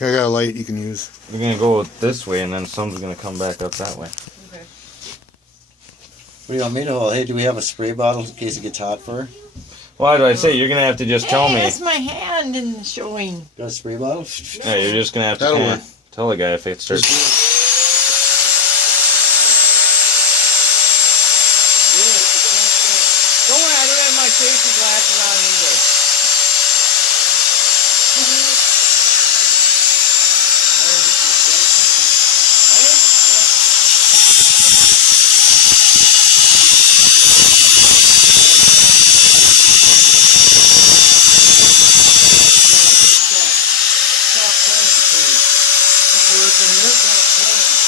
Here, I got a light you can use. You're gonna go this way, and then some's gonna come back up that way. Okay. What do you want me to hold? Hey, do we have a spray bottle in case it gets hot for her? Why do I say? You're gonna have to just tell me. That's my hand in showing. Got a spray bottle? Yeah, you're just gonna have to kinda tell the guy if it starts. Don't worry, I don't have my safety glasses on either.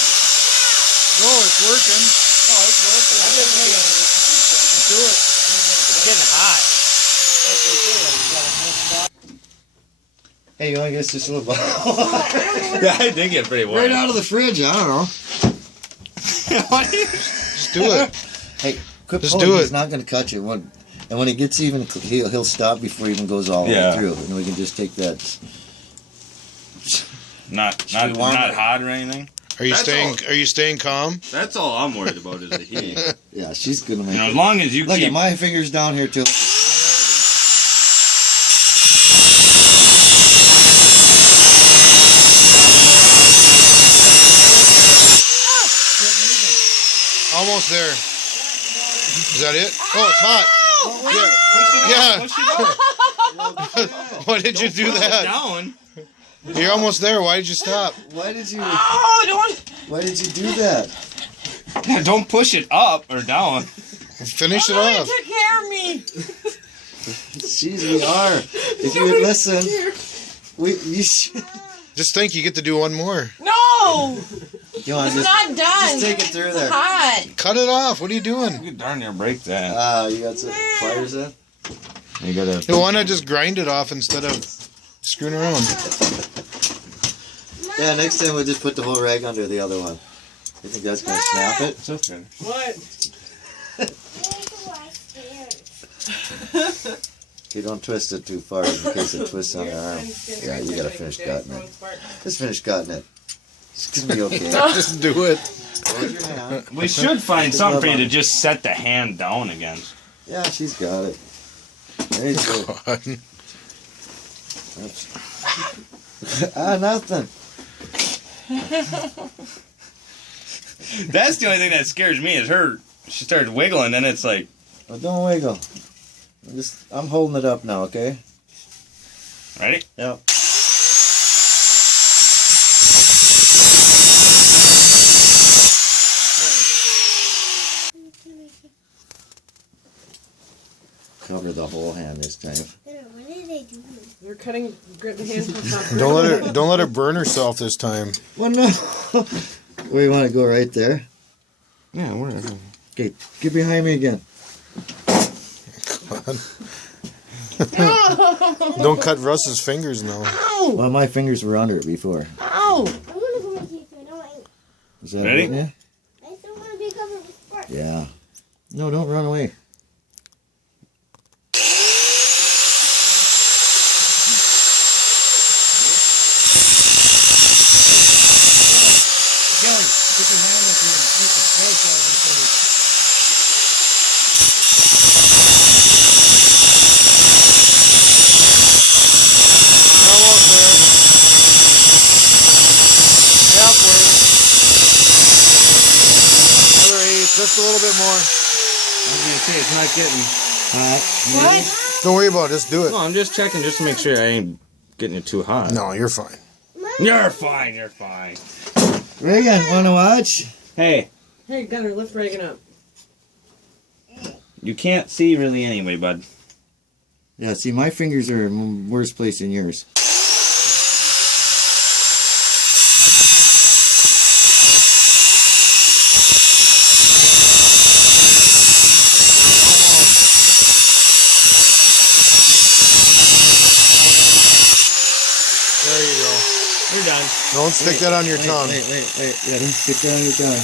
No, it's working. No, it's working. I'm just making it. Do it. It's getting hot. Hey, you want to get us just a little bottle? Yeah, I did get pretty warm. Right out of the fridge, I don't know. Just do it. Hey, quit Just pulling. do it. He's not going to cut you. And when it gets even, he'll stop before he even goes all the way through. And we can just take that. Not hot or anything. Are you staying calm? That's all I'm worried about is the heat. Yeah, she's going to make You know, it. as long as you Look keep. at my fingers down here, too. Almost there. Is that it? Oh, it's hot. Yeah. Why did you do that? Down. You're almost there. Why did you stop? Why did you? Oh, don't. Why did you do that? Yeah, don't push it up or down. Finish it Somebody off. took care of me. Jeez, we are. If you would listen, you should. Just think you get to do one more. No, You want it's to not done. just take it through It's there. hot. Cut it off. What are you doing? You darn near break that. You got some pliers in? You gotta. Hey, why not just grind it off instead of screwing around? Yeah, next time we'll just put the whole rag under the other one. You think that's going to snap it? It's okay. What? You don't twist it too far in case it twists on the arm. Yeah, you got to finish cutting it. Just finish cutting it. It's going to be okay. Just do it. Hold your hand. We should find something for you to just set the hand down again. Yeah, she's got it. There you go. God. Nothing. That's the only thing that scares me is her. She starts wiggling, and it's like. Well, don't wiggle. I'm holding it up now, okay? Ready? Yep. Cover the whole hand this time. What are they doing? They're cutting the handcuffs off. Don't let her burn herself this time. Well, no. Where you want to go? Right there. Yeah, whatever. Okay, get behind me again. Don't cut Russ's fingers now. Ow! Well, my fingers were under it before. Ow! I want to go with you. I know I ain't. Is that Ready? right, yeah? I still want to be covered with sparks. Yeah. No, don't run away. Kelly, put your hand up here and keep the space out of your face. Almost there. Halfway. Another eighth. Just a little bit more. I was gonna say it's not getting hot. What? Don't worry about it. Just do it. No, I'm just checking just to make sure I ain't getting it too hot. No, you're fine. You're fine. You're fine. Reagan, want to watch? Hey, Hey, Gunner, lift Reagan up. you can't see really anyway, bud. Yeah, see, my fingers are in worse place than yours. There you go. You're done. Don't stick that on your tongue. Wait. Yeah, don't stick that on your tongue.